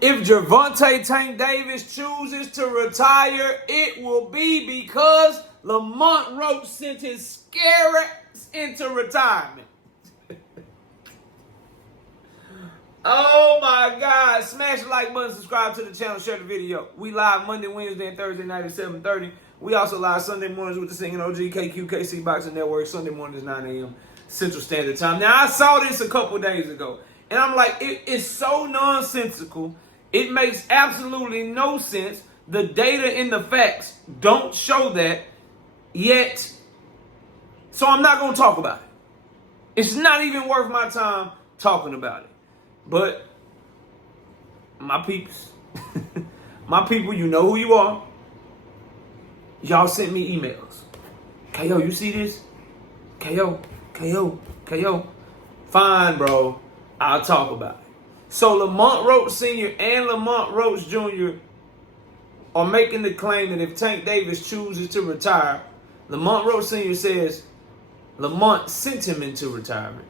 If Gervonta Tank Davis chooses to retire, it will be because Lamont Roach sent his scare ass into retirement. Oh my God. Smash the like button, subscribe to the channel, share the video. We live Monday, Wednesday, and Thursday night at 7:30. We also live Sunday mornings with the Singing OG, KQKC Boxing Network. Sunday mornings, 9 a.m. Central Standard Time. Now, I saw this a couple days ago, and I'm like, it is so nonsensical. It makes absolutely no sense. The data and the facts don't show that yet. So I'm not going to talk about it. It's not even worth my time talking about it. But my peeps, my people, you know who you are. Y'all sent me emails. KO, you see this? KO. Fine, bro. I'll talk about it. So Lamont Roach Sr. and Lamont Roach Jr. are making the claim that if Tank Davis chooses to retire, Lamont Roach Sr. says Lamont sent him into retirement.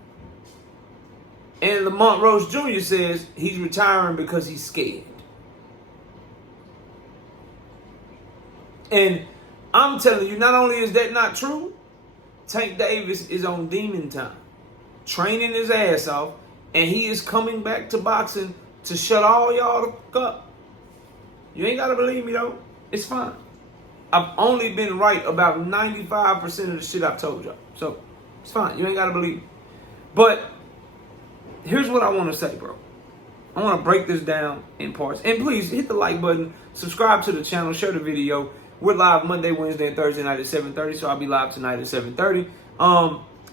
And Lamont Roach Jr. says he's retiring because he's scared. And I'm telling you, not only is that not true, Tank Davis is on demon time, training his ass off, and he is coming back to boxing to shut all y'all the fuck up. You ain't got to believe me, though. It's fine. I've only been right about 95% of the shit I've told y'all. So, it's fine. You ain't got to believe me. But here's what I want to say, bro. I want to break this down in parts. And please, hit the like button, subscribe to the channel, share the video. We're live Monday, Wednesday, and Thursday night at 7:30, so I'll be live tonight at 7:30.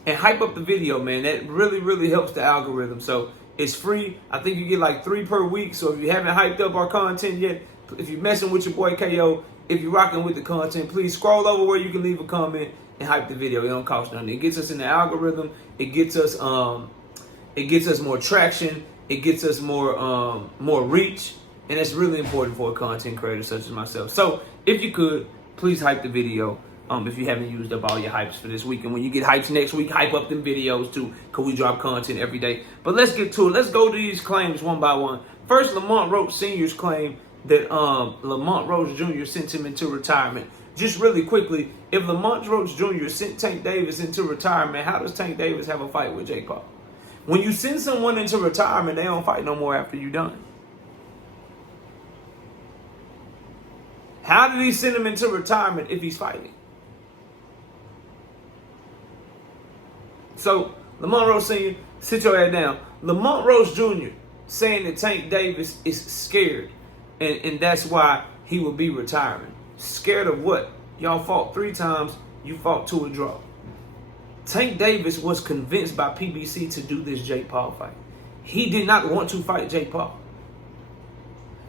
And hype up the video, man. That really, really helps the algorithm. So it's free. I think you get like 3 per week. So if you haven't hyped up our content yet, if you're messing with your boy KO, if you're rocking with the content, please scroll over where you can leave a comment and hype the video. It don't cost nothing. It gets us in the algorithm. It gets us more traction. It gets us more reach. And that's really important for a content creator such as myself. So if you could, please hype the video. If you haven't used up all your hypes for this week. And when you get hypes next week, hype up them videos too, because we drop content every day. But let's get to it. Let's go to these claims one by one. First, Lamont Roach Sr.'s claim that Lamont Roach Jr. sent him into retirement. Just really quickly, if Lamont Roach Jr. sent Tank Davis into retirement, how does Tank Davis have a fight with Jake Paul? When you send someone into retirement, they don't fight no more after you're done. How did he send him into retirement if he's fighting? So, Lamont Roach Sr., sit your head down. Lamont Roach Jr. saying that Tank Davis is scared, and that's why he will be retiring. Scared of what? Y'all fought 3 times, you fought to a draw. Tank Davis was convinced by PBC to do this Jake Paul fight. He did not want to fight Jake Paul.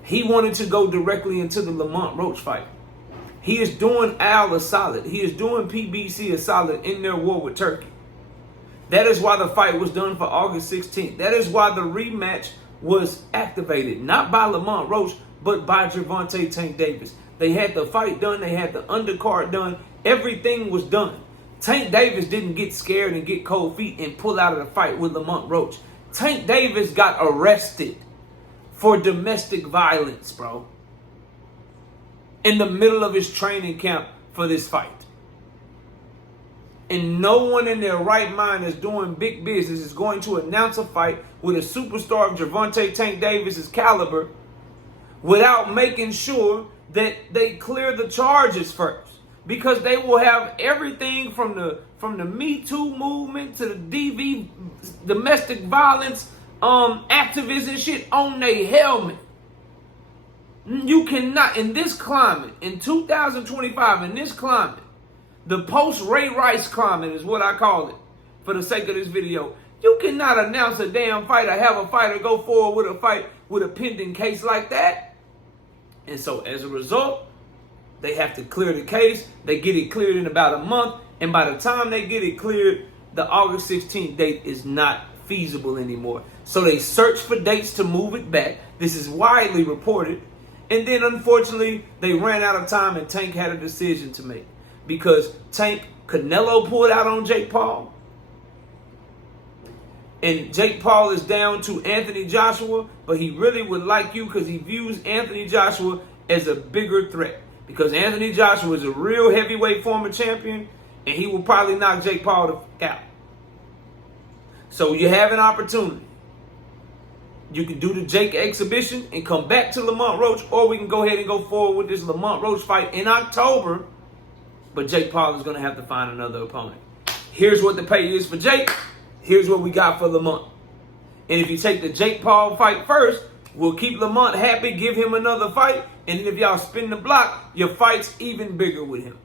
He wanted to go directly into the Lamont Roach fight. He is doing Al a solid. He is doing PBC a solid in their war with Turkey. That is why the fight was done for August 16th. That is why the rematch was activated. Not by Lamont Roach, but by Gervonta Tank Davis. They had the fight done. They had the undercard done. Everything was done. Tank Davis didn't get scared and get cold feet and pull out of the fight with Lamont Roach. Tank Davis got arrested for domestic violence, bro, in the middle of his training camp for this fight. And no one in their right mind is doing big business is going to announce a fight with a superstar of Gervonta Tank Davis's caliber without making sure that they clear the charges first. Because they will have everything from the Me Too movement to the DV, domestic violence activists and shit on their helmet. You cannot, in this climate, in 2025, in this climate, the post-Ray Rice climate is what I call it for the sake of this video. You cannot announce a damn fight or have a fighter go forward with a fight with a pending case like that. And so as a result, they have to clear the case. They get it cleared in about a month. And by the time they get it cleared, the August 16th date is not feasible anymore. So they search for dates to move it back. This is widely reported. And then unfortunately, they ran out of time and Tank had a decision to make. Because Tank, Canelo pulled out on Jake Paul. And Jake Paul is down to Anthony Joshua, but he really would like you because he views Anthony Joshua as a bigger threat. Because Anthony Joshua is a real heavyweight former champion, and he will probably knock Jake Paul out. So you have an opportunity. You can do the Jake exhibition and come back to Lamont Roach, or we can go ahead and go forward with this Lamont Roach fight in October. But Jake Paul is going to have to find another opponent. Here's what the pay is for Jake. Here's what we got for Lamont. And if you take the Jake Paul fight first, we'll keep Lamont happy, give him another fight. And then if y'all spin the block, your fight's even bigger with him.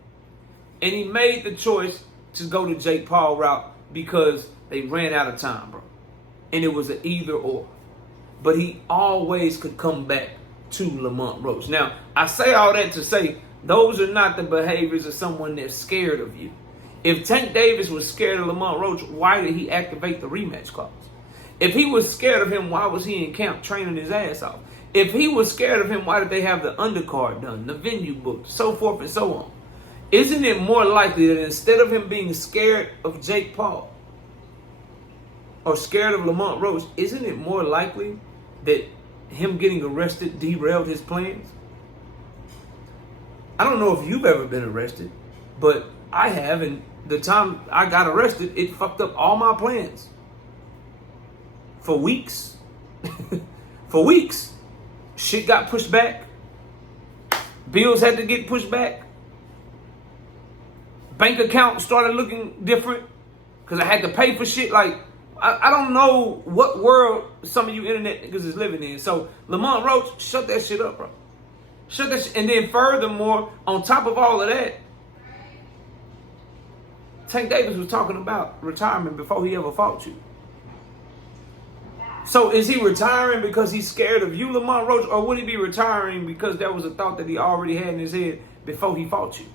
And he made the choice to go the Jake Paul route because they ran out of time, bro. And it was an either or. But he always could come back to Lamont Roach. Now, I say all that to say, those are not the behaviors of someone that's scared of you. If Tank Davis was scared of Lamont Roach, why did he activate the rematch clause? If he was scared of him, why was he in camp training his ass off? If he was scared of him, why did they have the undercard done, the venue booked, so forth and so on? Isn't it more likely that instead of him being scared of Jake Paul or scared of Lamont Roach, isn't it more likely that him getting arrested derailed his plans? I don't know if you've ever been arrested, but I have, and the time I got arrested, it fucked up all my plans. For weeks. For weeks. Shit got pushed back. Bills had to get pushed back. Bank account started looking different because I had to pay for shit. Like, I don't know what world some of you internet niggas is living in. So, Lamont Roach, shut that shit up, bro. Shut that shit. And then furthermore, on top of all of that, Tank Davis was talking about retirement before he ever fought you. So is he retiring because he's scared of you, Lamont Roach, or would he be retiring because that was a thought that he already had in his head before he fought you?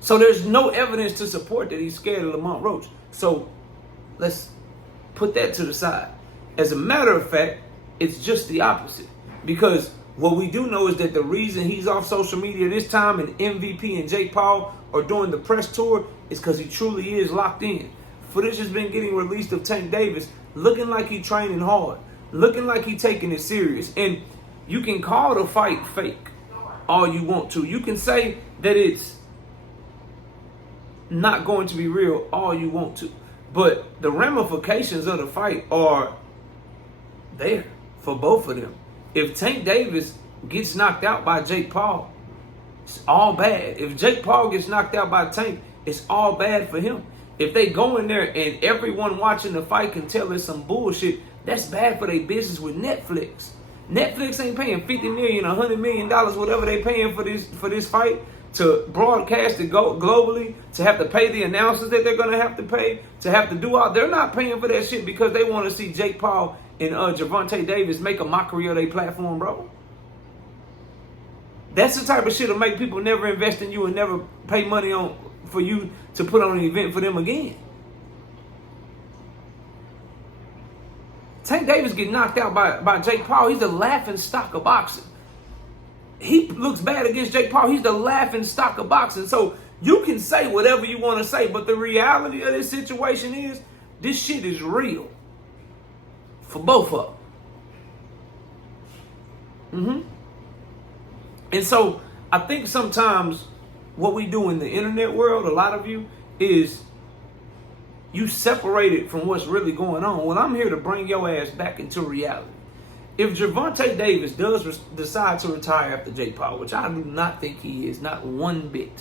So there's no evidence to support that he's scared of Lamont Roach. So let's put that to the side. As a matter of fact, it's just the opposite. Because what we do know is that the reason he's off social media this time and MVP and Jake Paul are doing the press tour is because he truly is locked in. Footage has been getting released of Tank Davis looking like he's training hard, looking like he's taking it serious. And you can call the fight fake all you want to. You can say that it's not going to be real all you want to. But the ramifications of the fight are there for both of them. If Tank Davis gets knocked out by Jake Paul, it's all bad. If Jake Paul gets knocked out by Tank, it's all bad for him. If they go in there and everyone watching the fight can tell it's some bullshit, that's bad for their business with Netflix. Netflix ain't paying $50 million, $100 million, whatever they paying for this fight, to broadcast it globally, to have to pay the announcers that they're going to have to pay, to have to do all. They're not paying for that shit because they want to see Jake Paul and Gervonta Davis make a mockery of their platform, bro. That's the type of shit that'll make people never invest in you and never pay money for you to put on an event for them again. Tank Davis get knocked out by Jake Paul. He's the laughing stock of boxing. He looks bad against Jake Paul. He's the laughing stock of boxing. So you can say whatever you want to say, but the reality of this situation is this shit is real for both of them. And so I think sometimes what we do in the internet world, a lot of you, is you separate it from what's really going on. Well, I'm here to bring your ass back into reality. If Gervonta Davis does decide to retire after Jake Paul, which I do not think he is, not one bit,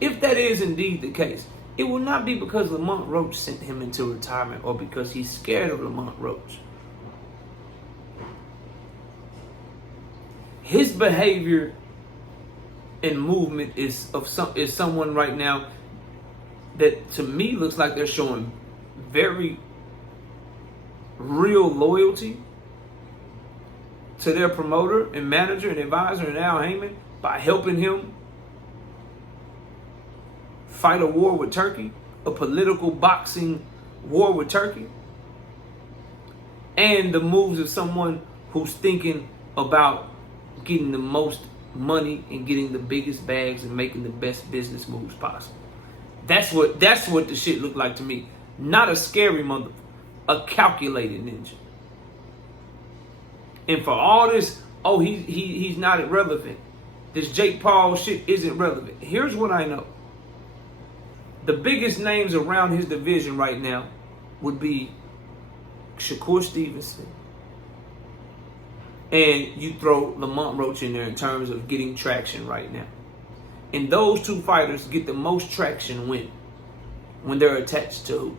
if that is indeed the case, it will not be because Lamont Roach sent him into retirement or because he's scared of Lamont Roach. His behavior and movement is someone right now that to me looks like they're showing very real loyalty to their promoter and manager and advisor and Al Heyman by helping him fight a war with Turkey, a political boxing war with Turkey, and the moves of someone who's thinking about getting the most money and getting the biggest bags and making the best business moves possible. That's what the shit looked like to me. Not a scary motherfucker. A calculated ninja. And for all this, oh, he's not irrelevant. This Jake Paul shit isn't relevant. Here's what I know. The biggest names around his division right now would be Shakur Stevenson. And you throw Lamont Roach in there in terms of getting traction right now. And those two fighters get the most traction when they're attached to who?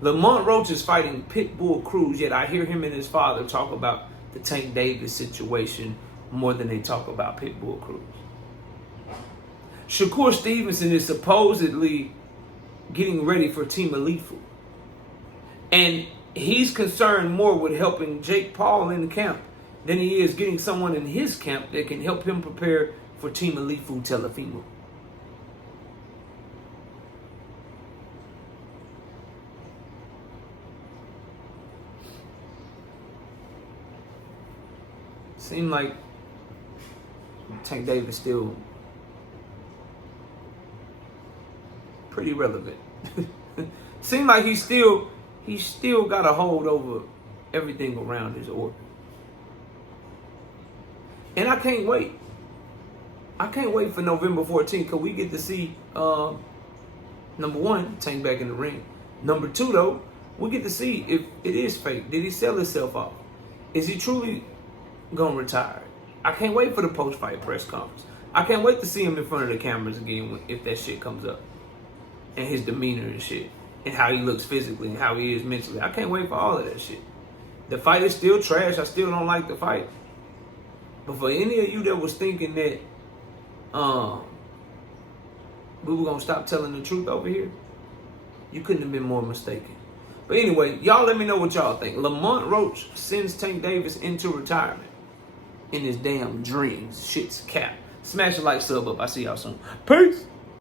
Lamont Roach is fighting Pitbull Cruz, yet I hear him and his father talk about the Tank Davis situation more than they talk about Pitbull Cruz. Shakur Stevenson is supposedly getting ready for Team Alifu. And he's concerned more with helping Jake Paul in the camp than he is getting someone in his camp that can help him prepare for Team Alifu Telefimu. Seemed like Tank Davis still pretty relevant. Seemed like he's still got a hold over everything around his orbit. And I can't wait. I can't wait for November 14th because we get to see, number one, Tank back in the ring. Number two, though, we get to see if it is fake. Did he sell himself off? Is he truly going to retire? I can't wait for the post-fight press conference. I can't wait to see him in front of the cameras again if that shit comes up. And his demeanor and shit. And how he looks physically and how he is mentally. I can't wait for all of that shit. The fight is still trash. I still don't like the fight. But for any of you that was thinking that we were going to stop telling the truth over here, you couldn't have been more mistaken. But anyway, y'all let me know what y'all think. Lamont Roach sends Tank Davis into retirement in his damn dreams. Shit's cap. Smash the like, sub up. I see y'all soon. Peace.